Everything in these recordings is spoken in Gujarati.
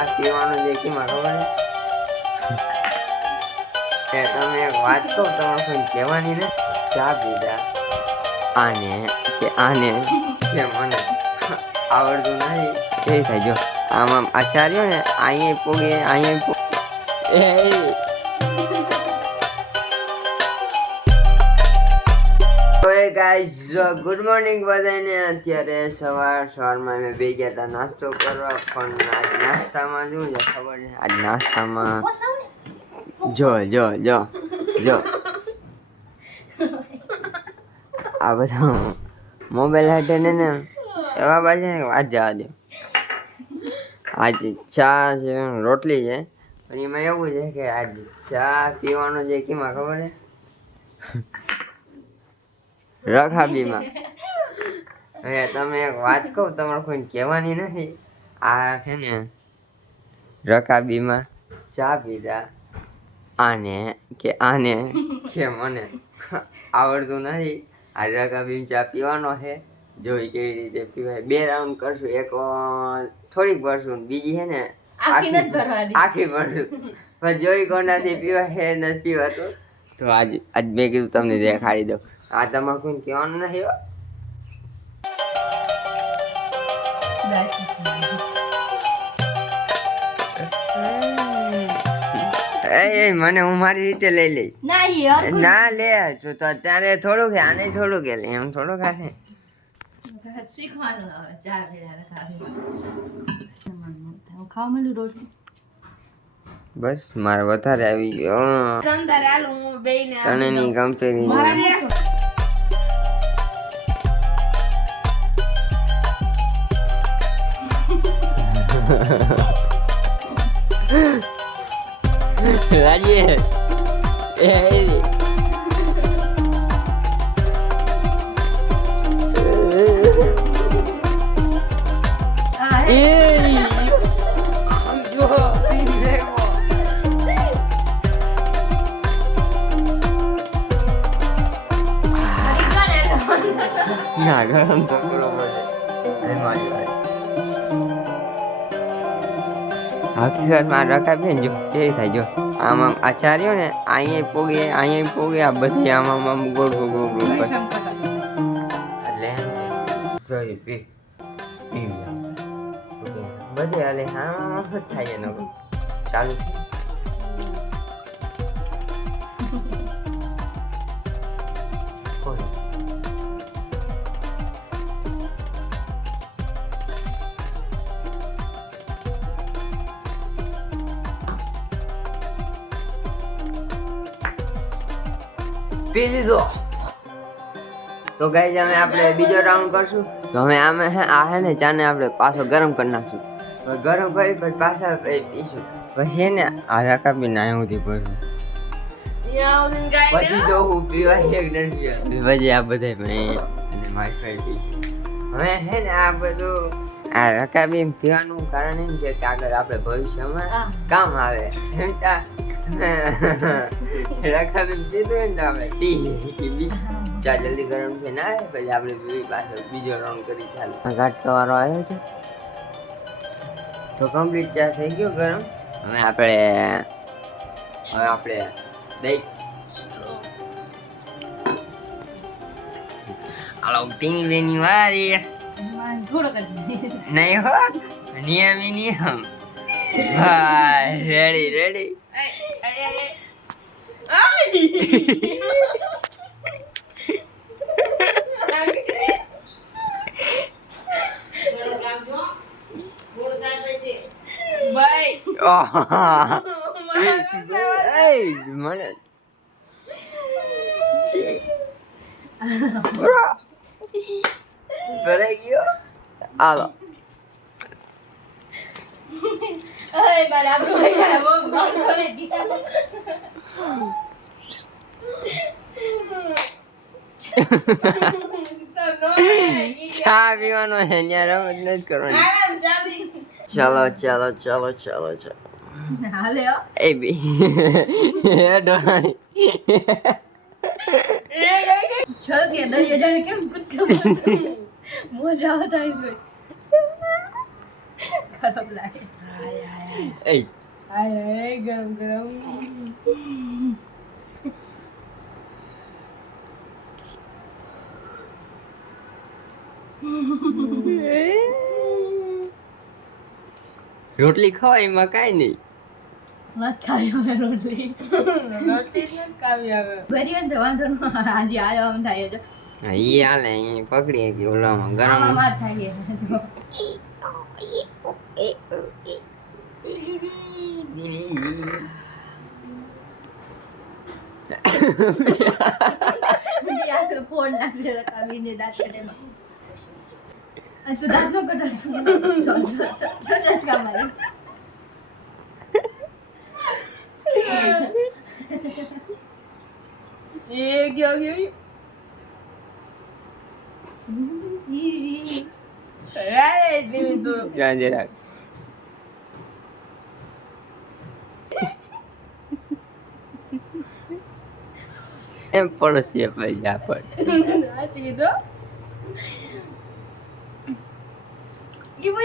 ચા પીવાનું જે કેમાં ખબર છે તમે એક વાત કહો તમારે કોઈ કહેવાની ને ચા પીધા આને કે આને કે મને આવડતું નહીં એ થાય જો આમ આમ આચાર્યો ને અહીંયા પોગે અહીંયા ગાઈસ ગુડ મોર્નિંગ બધાને અત્યારે સવારમાં મેં બે ગયા હતા નાસ્તો કરવા પણ આજ નાસ્તામાં શું છે ખબર છે આજ નાસ્તામાં જો આ બધા મોબાઈલ હાટે ને એવા બાજુ ને વાત જવા દે આજ ચા છે રોટલી છે પણ એમાં એવું છે કે આજ ચા પીવાનું છે કેમાં ખબર છે રખાબીમાં હવે તમે એક વાત કહો તમારે કોઈને કહેવાની નથી આ છે ને રકાબીમાં ચા પીધા આને કે મને આવડતું નથી આ રકાબીમાં ચા પીવાનો છે જોઈ કેવી રીતે પીવાય બે રાઉન્ડ કરશું એક થોડીક ભરશું બીજી છે ને આખી ભરશું પણ જોઈ કોનાથી પીવાય છે નથી પીવાતું તો આજ મેં કીધું તમને દેખાડી દઉં આ તમારે કોઈ કહેવાનું નથી મને હું મારી રીતે લઈ લઈશ ના લે તો અત્યારે થોડુંક છે આને થોડુંક લે એમ થોડુંક હાથે બસ મારે વધારે આવી ગયો તણની કંપેરી રાજે ના ગરમ તો બરોબર છે હકીકતમાં રકાબી ને જો કેવી થાય જો આમ આમ આચાર્યો ને અહીંયા પોગે આ બધી આમ ગોળ એટલે જોઈ પી બધી હાલે હા થાય એનો ચાલુ પી લીધો તો ગાઈસ અમે આપણે બીજો રાઉન્ડ કરશું તો હવે આમે આ હે ને ચાને આપણે પાછો ગરમ કરી નાખશું તો ગરમ કરી પછી પાછા પીશું પછી ને આ રકાબી ના સુધી પડશું પછી જો હું પીવા એક ડર પછી આ બધા મેં મારી પીશું હવે હે ને આ બધું આ રકાબી પીવાનું કારણ એમ છે કે આગળ આપણે ભવિષ્યમાં કામ આવે રકાબી પીધું ને તો આપણે પી ચા જલ્દી ગરમ થઈ ના આવે પછી આપણે પાછો બીજો રાઉન્ડ કરી ચાલો ઘાટ વાળો આવ્યો છે તો કમ્પ્લીટ ચા થઈ ગયો ગરમ હવે આપણે દહીં હાલો ટીની બેની વારી નહીં હો નિયમ હા રેડી મને ભરાઈ ગયો હાલો ચા પીવાનો છે ત્યાં રમત નથી કરવાની ચાલો એ બી એ હાય ગરમ ગરમ રોટલી ખવાય એમાં કાંઈ નહીં. મત ખાવી હવે રોટલી રોટલી જ ખાવી હવે ગરીબ તો વાંધો ન આજે આયો આમ થાય તો હા ઈ હાલે ઈ પકડી કે ઓલામાં આમાં ગરમ વાત થાય જો બીયા તો ફોન નાખે રકાવીને દાંત કઢેમાં અને તું દાંત નો કઢા છો જ કામ મારે એ ગયો અરે જીવી તું જાન જરાક એમ પડશે ભાઈ આપણ સાચી તો ગયો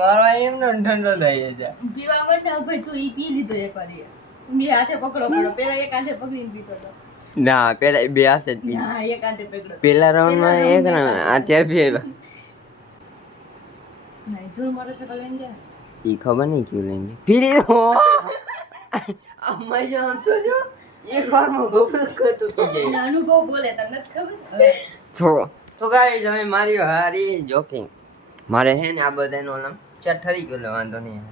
મારા એમનો ઠંડો થઈ જાય પીવા માટે ભાઈ તું ઈ પી લીધો એક વાર બે હાથે પકડો પડો પેલા એક હાથે પકડીને પીતો હતો ના પેલા બે હાથે જ પી હા એક હાથે પકડો પેલા રાઉન્ડ માં એક ને અત્યારે બે નહીં જોર મોટરસાઇકલ લઈને ગયા ઈ ખબર નહીં ક્યું લઈને પીડી હો અમાય જામ તો જો એક વાર માં ગોળું કરતું થઈ જાય એના અનુભવ બોલે તને નથી ખબર હવે તો ગાઈસ હવે મારી હારી જોકિંગ મારે હે ને આ બધાનો નામ ચઠરી ગયો એટલે વાંધો નહીં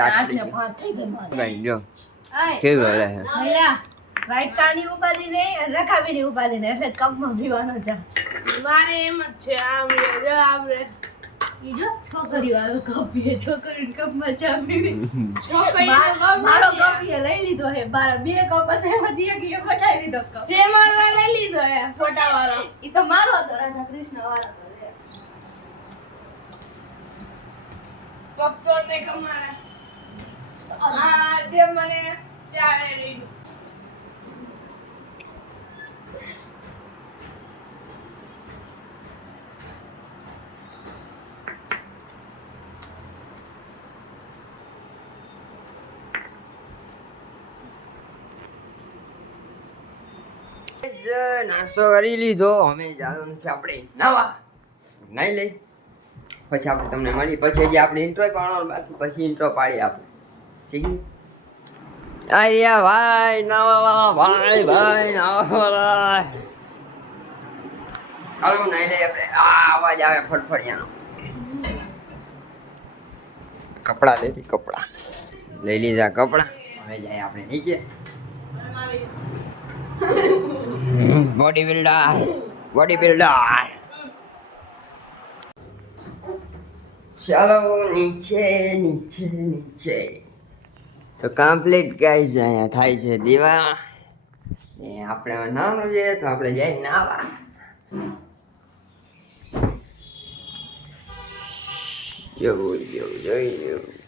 આઠને પાંચ થઈ ગઈ મારે ગાઈ જો આય કેવી હાલે હે ભૈયા વ્હાઈટ કારની ઉપાધી નહીં અને રકાબીની ઉપાધી નહીં એટલે કપમાં પીવાનો છે મારે એમ જ છે આમ જો આપણે ઈ જો છોકરી વાળો કપ પીએ છોકરી કપમાં ચા પીવી મારો કપ એ લઈ લીધો હે મારા બે કપ હતા એમાંથી એક એ પઠાઈ લીધો કપ તે મારો લઈ લીધો હે ફોટા વાળો ઈ તો મારો હતો રાધા કૃષ્ણ વાળો હતો પપ્પો ને કમાયા આ તે મને ચારે લીધું નાસ્તો કરી લીધો અમે જવાનું છે આપણે નાવા નાઈ લઈ પછી આપણે તમને મળી પછી જે આપણે ઇન્ટ્રો પાડવાનો બાકી પછી ઇન્ટ્રો પાડી આપણે ઠીક છે આયા ભાઈ નાવા ભાઈ નાવા હાલો નાઈ લઈ આપણે આ અવાજ આવે ફટફડિયાનો કપડા લઈ લીધા કપડા હવે જાય આપણે નીચે બોડી બિલ્ડર ચાલો નીચે તો કમ્પ્લીટ ગાઈસ અહીંયા થાય છે દીવા ને આપણે નાનું છે તો આપણે જઈ નાવા જોઈ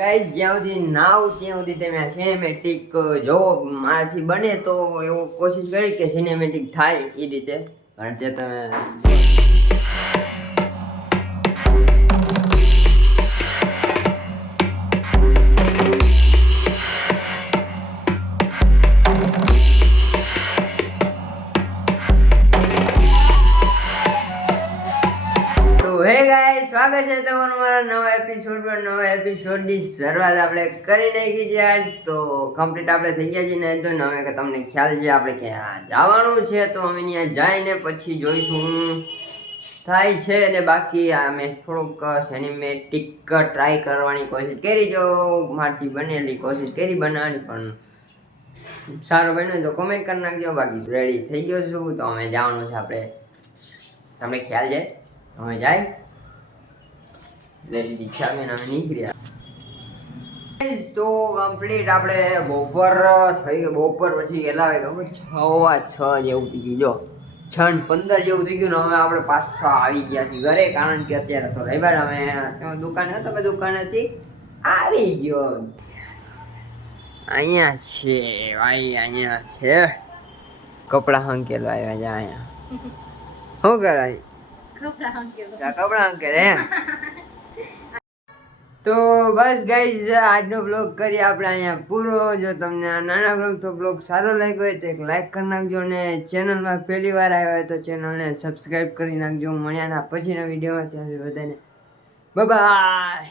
ગાઈસ જ્યાં સુધી નાવ ત્યાં સુધી તમે આ સિનેમેટિક જો મારાથી બને તો એવો કોશિશ કરી કે સિનેમેટિક થાય એ રીતે કારણ કે તમે સ્વાગત છે તમારું મારા નવા એપિસોડની શરૂઆત આપણે કરી નાખી છે આજ તો કમ્પ્લીટ આપણે થઈ ગયા છીએ ને તો હવે કે તમને ખ્યાલ છે આપણે ક્યાં જવાનું છે તો અમે ત્યાં જઈને પછી જોઈશું થાય છે ને બાકી અમે થોડુંક સિનેમેટિક ટ્રાય કરવાની કોશિશ કરી જો મારથી બનેલી કોશિશ કરી બનાવવાની પણ સારો બન્યો તો કોમેન્ટ કરી નાખજો બાકી રેડી થઈ ગયો છું તો અમે જવાનું છે આપણે તમને ખ્યાલ છે અમે જાય લઈ લીધી ચાવીને અમે નીકળ્યા તો કમ્પ્લીટ આપણે બપોર થઈ ગઈ. બપોર પછી કેટલા વાગે ખબર? 6:06 જેવું થઈ ગયું. જો 6:15 જેવું થઈ ગયું ને હવે આપણે પાછા આવી ગયા છીએ ઘરે, કારણ કે અત્યારે તો રવિવાર અમે દુકાને હતા, મેં દુકાનેથી આવી ગયો. અહીંયા છે ભાઈ, અહીંયા છે કપડા હંકેલો આવ્યા છે અહીંયા. શું કરાય? કપડાં હંકેલો. કપડા હંકેલ હે. તો બસ ગાઈઝ, આજનો બ્લોગ કરીએ આપણે અહીંયા પૂરો. જો તમને આ નાના બ્લોગ તો બ્લોગ સારો લાગ્યો હોય તો એક લાઈક કરી નાખજો, અને ચેનલમાં પહેલી વાર આવ્યા હોય તો ચેનલને સબસ્ક્રાઈબ કરી નાખજો. મળ્યાના પછીના વિડીયોમાં. ત્યાં સુધી બધાને બાય બાય.